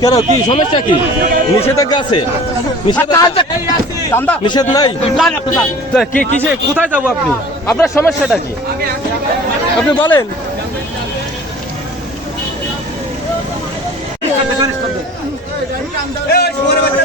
কেন কি সমস্যা কি নিষেধাজ্ঞা আছে নিষেধ নাই কিসে কোথায় যাব আপনি আপনার সমস্যাটা কি আপনি বলেন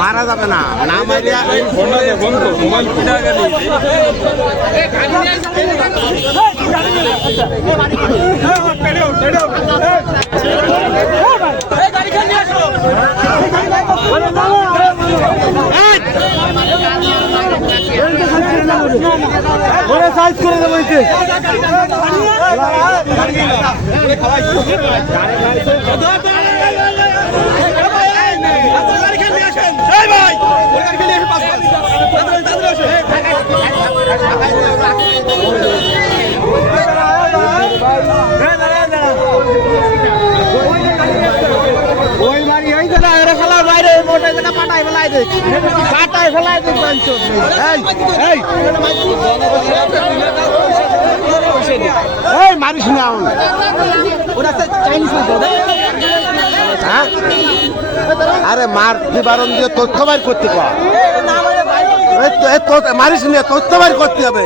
মারা যাবে না না মারিয়া মোবাইল কিনা গেলি ওই বাড়ি ওই জায়গা এরা খেলার বাইরে মোটে জায়গা পাটাই ফেলাই এই এই এই মারিস না হ্যাঁ? আরে মার নিবারণ দিয়ে তথ্য বাইর করতে পারিস মারিস না তথ্য বাইর করতে হবে।